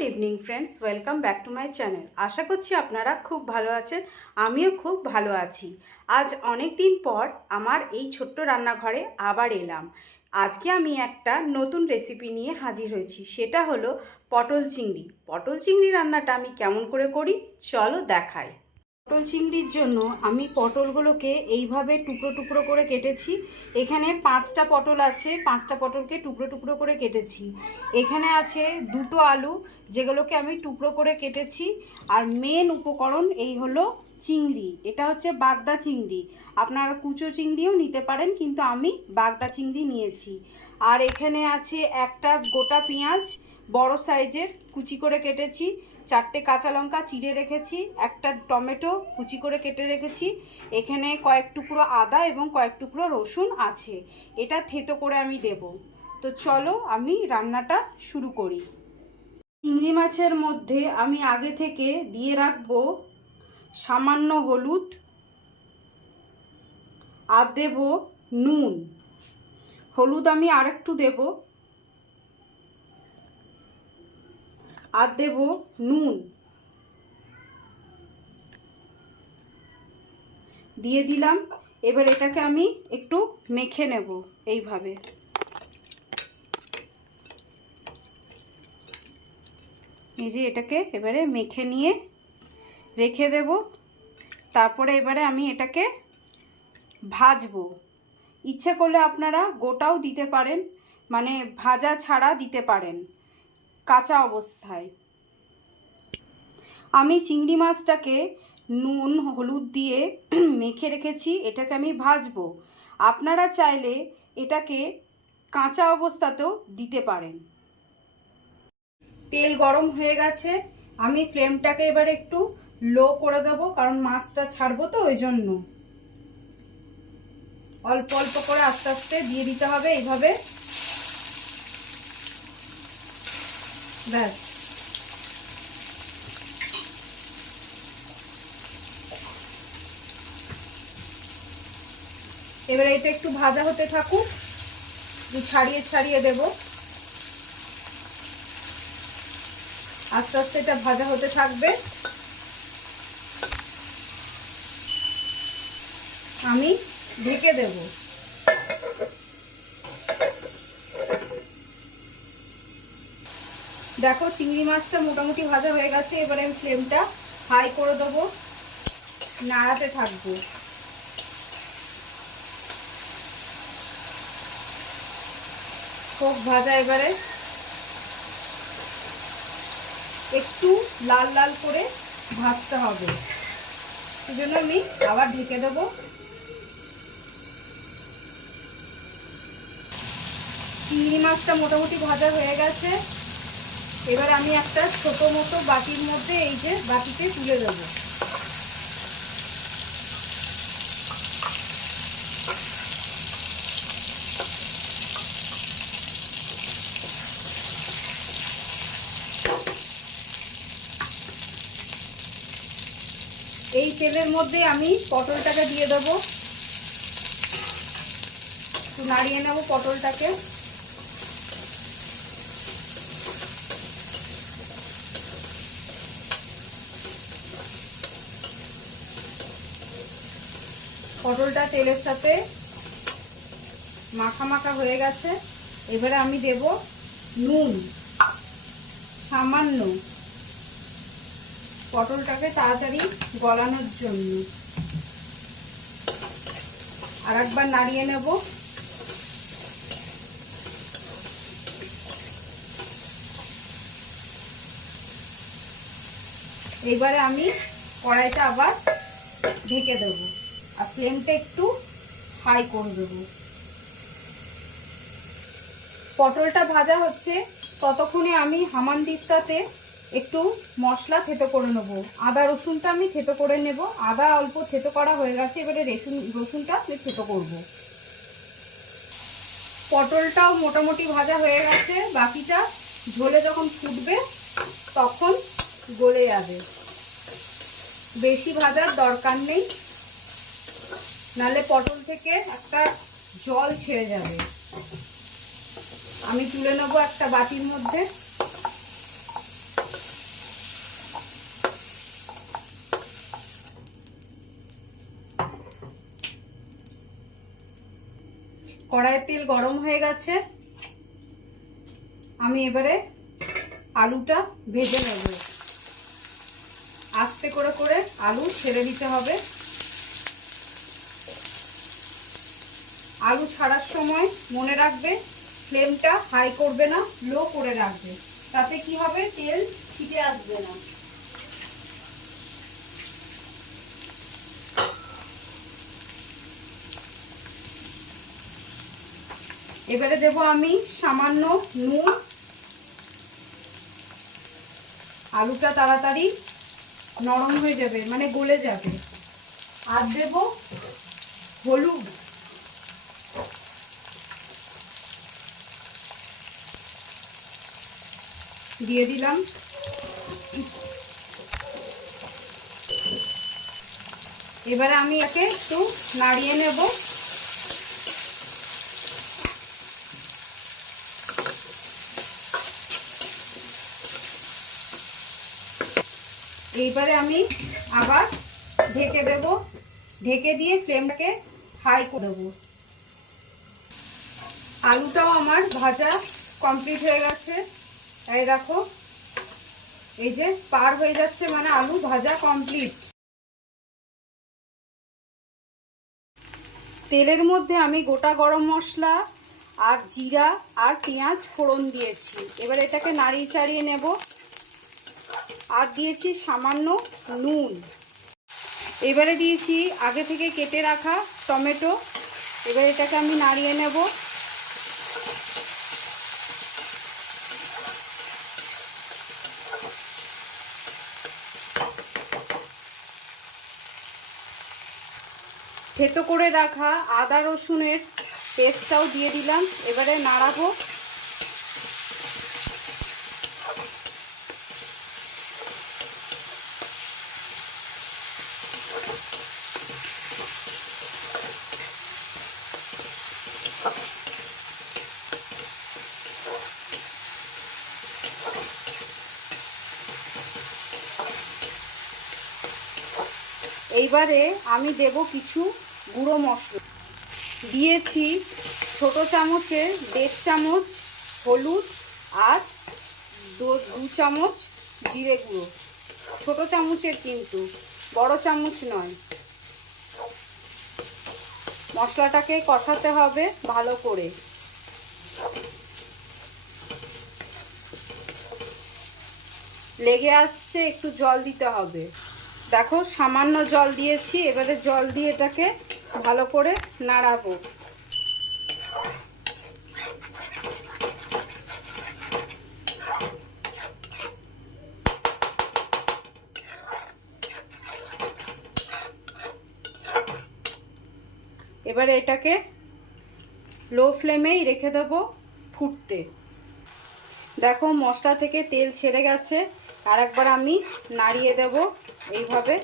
Good evening friends welcome back to my channel আশা করছি আপনারা খুব ভালো আছেন। আমিও খুব ভালো আছি। আজ অনেক দিন পর আমার এই ছোট্ট রান্নাঘরে আবার এলাম। আজকে আমি একটা নতুন রেসিপি নিয়ে হাজির হয়েছি। সেটা হলো পটল চিংড়ি। পটল চিংড়ি রান্নাটা আমি কেমন করে করি? চলো দেখাই। পটল চিংড়ির জন্য আমি পটলগুলোকে এইভাবে টুকরো টুকরো করে কেটেছি। এখানে পাঁচটা পটল আছে, পাঁচটা পটলকে টুকরো টুকরো করে কেটেছি। এখানে আছে দুটো আলু, যেগুলোকে আমি টুকরো করে কেটেছি। আর মেন উপকরণ এই হলো চিংড়ি, এটা হচ্ছে বাগদা চিংড়ি। আপনারা কুচো চিংড়িও নিতে পারেন, কিন্তু আমি বাগদা চিংড়ি নিয়েছি। আর এখানে আছে একটা গোটা পেঁয়াজ, বড় সাইজের কুচি করে কেটেছি। চারটে কাঁচা লঙ্কা চিড়ে রেখেছি, একটা টমেটো কুচি করে কেটে রেখেছি, এখানে কয়েক টুকরো আদা এবং কয়েক টুকরো রসুন আছে, এটা থেতো করে আমি দেব। তো চলো আমি রান্নাটা শুরু করি। চিংড়ি মাছের মধ্যে আমি আগে থেকে দিয়ে রাখব সামান্য হলুদ, আর দেব নুন। হলুদ আমি আরেকটু দেবো। আর দেব নুন। দিয়ে দিলাম। এবার এটাকে আমি একটু মেখে নেব এইভাবে। এই যে এটাকে এবারে মেখে নিয়ে রেখে দেব। তারপরে এবারে আমি এটাকে ভাজবো। ইচ্ছে করলে আপনারা গোটাও দিতে পারেন মানে ভাজা ছাড়া দিতে পারেন। কাঁচা অবস্থায়। আমি চিংড়ি মাছটাকে নুন, হলুদ দিয়ে মেখে রেখেছি, এটাকে আমি ভাজবো। আপনারা চাইলে এটাকে কাঁচা অবস্থাতেও দিতে পারেন। তেল গরম হয়ে গেছে, আমি ফ্লেমটাকে এবার একটু লো করে দেবো, কারণ মাছটা ছাড়বো তো ওই জন্য অল্প অল্প করে আস্তে আস্তে দিয়ে দিতে হবে, এইভাবে ব্যাস। এবারে এটা একটু ভাজা হতে থাকুক ছাড়িয়ে ছাড়িয়ে দেব। আস্তে আস্তে এটা ভাজা হতে থাকবে। আমি ঢেকে দেবো। দেখো, চিংড়ি মাছটা মোটামুটি ভাজা হয়ে গেছে, এবারে আমি ফ্লেমটা হাই করে দেবো। নাড়াতে থাকব। হোক ভাজা এবারে। একটু লাল লাল করে ভাজতে হবে। সেজন্য আমি আবার ঢেকে দেবো। চিংড়ি মাছটা মোটামুটি ভাজা হয়ে গেছে। এবার আমি একটা ছোট মতো বাটির মধ্যে এই যে বাটিতে তুলে দেব। এই তেলের মধ্যে আমি পটলটাকে দিয়ে দেবো। নাড়িয়ে নেব পটলটাকে। পটলটা তেলের সাথে মাখা মাখা হয়ে গেছে। এবারে আমি দেব নুন, সামান্য পটলটাকে তাড়াতাড়ি গলানোর জন্য। আর একবার নাড়িয়ে নেব। এইবারে আমি কড়াইটা আবার ঢেকে দেবো। আর ফ্লেমটা একটু হাই করে দেবো। পটলটা ভাজা হচ্ছে, ততক্ষণে আমি হামান দিস্তাতে একটু মশলা থেতো করে নেব। আদা রসুনটা আমি থেতো করে নেব। আদা অল্প থেতো করা হয়ে গেছে, এবারে রসুন, রসুনটা আমি থেতো করব। পটলটাও মোটামুটি ভাজা হয়ে গেছে, বাকিটা ঝোলে যখন ফুটবে তখন গলে যাবে। বেশি ভাজার দরকার নেই। নালে পটল থেকে একটা জল ছেড়ে যাবে। আমি তুলে নেব একটা বাটির মধ্যে। কড়াইয়ের তেল গরম হয়ে গেছে। আমি এবারে আলুটা ভেজে নেব। আস্তে করে করে আলু ছেড়ে দিতে হবে। আলু ছাড়ার সময় মনে রাখবে, ফ্লেমটা হাই করবে না লো করে রাখবে। তাতে কি হবে? তেল ছিটে আসবে না। এবারে দেব আমি সামান্য নুন। আলুটা তাড়াতাড়ি নরম হয়ে যাবে মানে গলে যাবে। আর দেব হলুদ। দিয়ে দিলাম। এবারে আমি একে একটু নাড়িয়ে নেব। এইবারে আমি আবার ঢেকে দেব। ঢেকে দিয়ে ফ্লেমটাকে হাই করে দেবো। আলুটাও আমার ভাজা কমপ্লিট হয়ে গেছে। এই দেখো, এই যে পার হয়ে যাচ্ছে মানে আলু ভাজা কমপ্লিট তেলের মধ্যে আমি গোটা গরম মশলা আর জিরা আর পেঁয়াজ ফোড়ন দিয়েছি। এবার এটাকে নাড়িয়ে চাড়িয়ে নেব। আর দিয়েছি সামান্য নুন। এবারে দিয়েছি আগে থেকে কেটে রাখা টমেটো। এবার এটাকে আমি নাড়িয়ে নেব। থেতো করে রাখা আদা রসুনের পেস্টটাও দিয়ে দিলাম। এবারে নাড়াবো। এইবারে আমি দেব কিছু গুঁড়ো মশলা। দিয়েছি ছোট চামচে দেড় চামচ হলুদ আর দু চামচ জিরে গুঁড়ো। ছোট চামচের কিন্তু, বড় চামচ নয়। মশলাটাকে কষাতে হবে ভালো করে। লেগে আসছে, একটু জল দিতে হবে। দেখো, সামান্য জল দিয়েছি, এবারে জল দিয়ে এটাকে ভালো করে নাড়াবো। এবারে এটাকে লো ফ্লেমেই রেখে দেবো ফুটতে। দেখো মশলা থেকে তেল ছেড়ে গেছে। আর একবার আমি নাড়িয়ে দেব। এইভাবে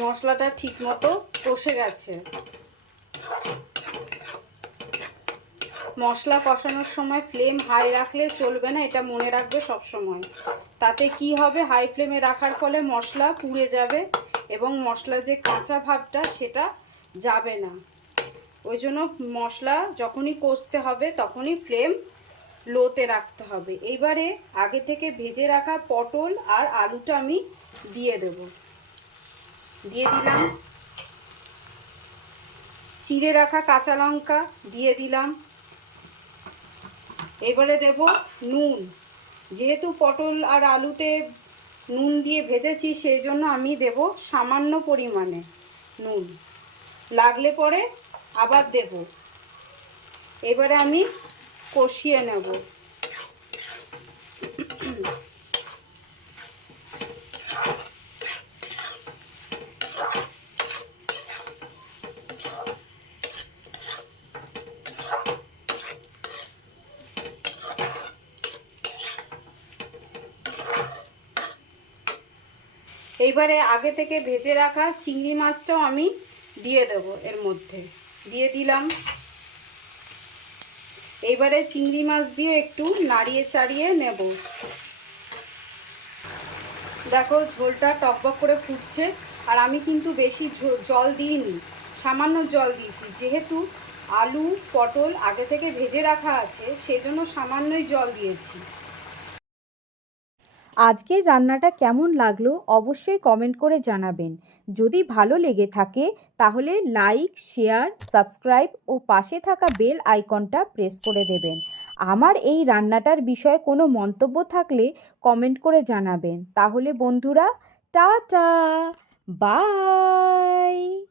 মশলাটা ঠিক মতো কষে গেছে। মশলা কষানোর সময় ফ্লেম হাই রাখলে চলবে না, এটা মনে রাখবে সব সময় তাতে কি হবে? হাই ফ্লেমে রাখার ফলে মশলা পুড়ে যাবে এবং মশলার যে কাঁচা ভাবটা সেটা যাবে না। ওই জন্য মশলা যখনই কষতে হবে তখনই ফ্লেম লোতে রাখতে হবে। এইবারে আগে থেকে ভেজে রাখা পটল আর আলুটা আমি দিয়ে দেব। দিয়ে দিলাম। চিড়ে রাখা কাঁচা লঙ্কা দিয়ে দিলাম। এবারে দেব নুন। যেহেতু পটল আর আলুতে নুন দিয়ে ভেজেছি, সেই জন্য আমি দেব সামান্য পরিমাণে নুন। লাগলে পরে আবার দেব। এবারে আমি কষিয়ে নেব। এইবারে আগে থেকে ভেজে রাখা চিংড়ি মাছটাও আমি দিয়ে দেবো এর মধ্যে। দিয়ে দিলাম। এইবারে চিংড়ি মাছ দিয়ে একটু নাড়িয়ে চাড়িয়ে নেব। দেখো ঝোলটা টকবক করে ফুটছে আর আমি কিন্তু বেশি জল দিইনি, সামান্য জল দিয়েছি। যেহেতু আলু, পটল আগে থেকে ভেজে রাখা আছে, সেজন্য সামান্যই জল দিয়েছি। আজকের রান্নাটা কেমন লাগল অবশ্যই কমেন্ট করে জানাবেন। যদি ভালো লেগে থাকে, তাহলে লাইক শেয়ার সাবস্ক্রাইব ও পাশে থাকা বেল আইকনটা প্রেস করে দেবেন। আমার এই রান্নাটার বিষয়ে কোনো মন্তব্য থাকলে কমেন্ট করে জানাবেন। তাহলে বন্ধুরা, টাটা! বাই